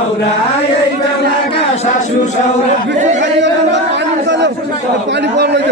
सौरा यही बेहुलाका सासू सौरा पानी पर्दैन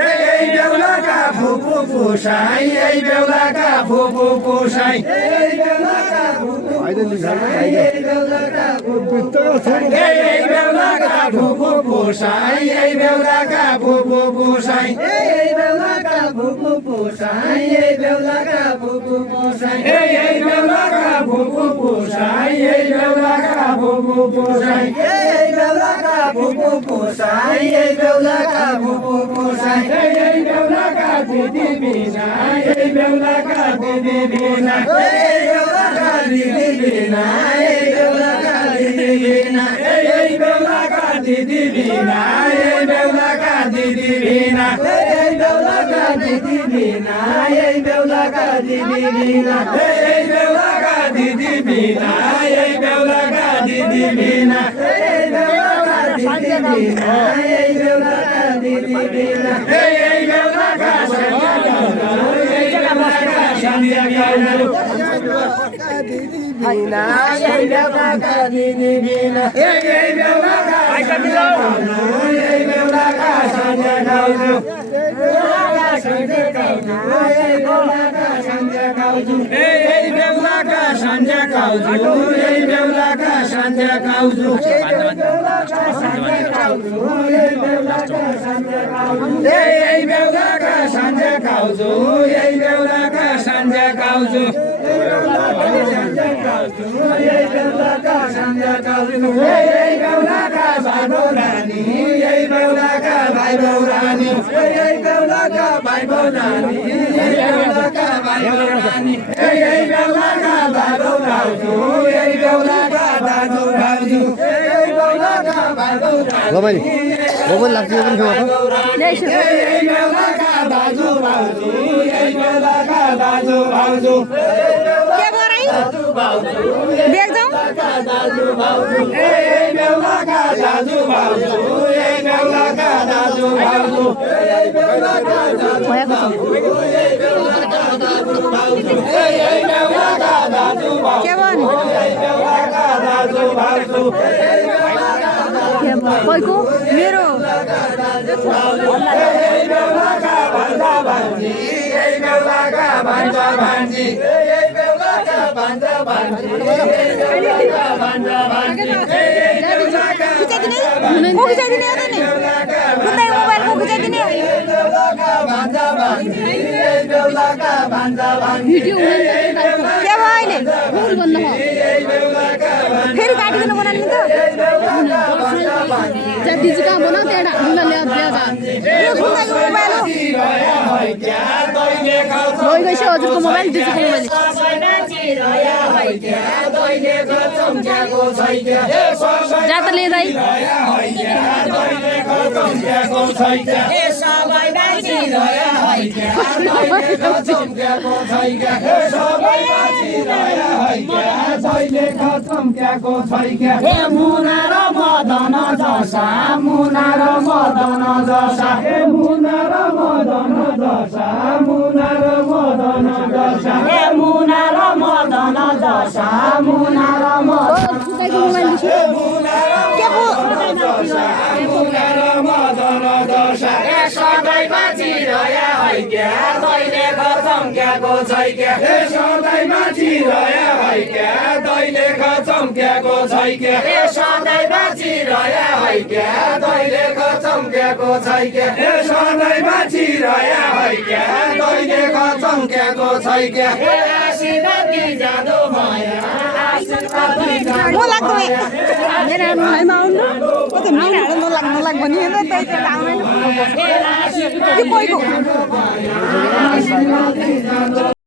यही बेहुलाका फुपू पुसाई यही बेहुलाका फुपू पुसाई यही बेहुलाका फुपू पुसाई यही बेहुलाका फुपू पुसाई यही बेहुलाका फुपू पुसाई यही बेहुलाका फुपू पुसाई यही बेहुलाका फुपू पुसाई यही बेहुलाका फुपू पुसाई यही बेहुलाका फुपू पुसाई यही बेहुलाका फुपू पुसाई यही बेहुलाका फुपू पुसाई यही बेहुलाका फुपू पुसाई यही बेहुलाका दिदी बिना यही बेहुलाका दिदी बिना यही बेहुलाका दिदी बिना यही बेहुलाका दिदी बिना यही बेहुलाका दिदी बिना यही बेहुलाका दिदी बिना यही बेहुलाका दिदी बिना यही बेहुलाका दिदी बिना यही बेहुलाका दिदी बिना यही बेहुलाका दिदी बिना यही बेहुलाका दिदी बिना यही बेहुलाका दिदी बिना यही बेहुलाका सन्ध्या गाउनु दिदी बिना यही बेहुलाका दिदी बिना यही बेहुलाका यही बेहुलाका सन्ध्या गाउनु यही बेहुलाका सन्ध्या गाउनु यही बेहुलाका सन्ध्या गाउनु यही बेहुलाका सन्ध्या गाउनु यही बेहुलाका सन्ध्या गाउनु यही बेहुलाका सन्ध्या गाउनु यही बेहुलाका सन्ध्या गाउनु यही बेहुलाका सन्ध्या गाउनु यही बेहुलाका सन्ध्या गाउनु यही बेहुलाका भाइ बौरानी यही बेहुलाका भाइ बौरानी यही बेहुलाका भाइ बौरानी यही बेहुलाका भाइ बौरानी यही बेहुलाका भाइ बौराजु यही बेहुलाका दाजु भाउजू यही बेहुलाका भाइ बौरानी यही बेहुलाका दाजु भाउजू यही बेहुलाका दाजु भाउजू दाजु भाउजू यही बेहुलाका दाजु भाउजू यही बेहुलाका दाजु भाउजू यही बेहुलाका दाजु भाउजू यही बेहुलाका दाजु भाउजू यही बेहुलाका दाजु भाउजू यही बेहुलाका दाजु भाउजू यही बेहुलाका दाजु भाउजू कोइको मेरो यही बेहुलाका भान्जा भान्जी यही बेहुलाका भान्जा भान्जी यही बेहुलाका भान्जा भान्जी यही बेहुलाका भान्जा भान्जी यही बेहुलाका को खिचाइदिने हो त नि कुनै मोबाइलको खिचाइदिने बेहुलाका भान्जा भान्जी यही बेहुलाका भान्जा भान्जी भिडियो के भयो अहिले फोन गर्न हो फेरि काटिदिनु बनाउनु नि त जति चाहिँ काम बना त्यहाँ ढाल्नु ल्या जा यो सुन्दाको मोबाइल हो होइ गइस हजुरको मोबाइल दिदीको मोबाइल जा त ले दाइ मुना र मदन जसा मुना र मदन जसा मुना र मदन जसा मुना र मदन जसा मुना र मदन जसा मुना र मदन सधैँमा चिरया है क्या दैले खचम्क्याको छै क्या सधैँमा चिरया है क्या दैले खचम्क्याको छै क्या सधैँमा चिरया है क्या दैले खचम्क्याको छै क्या सधैँमा चिरया है क्या दैले खचम्क्याको छै क्या आशीर्वादी जादु माया म लाग्छ मेरो भाइमा आउनु कति मिनाहरू नलाग भनी त्यही त आउँदैन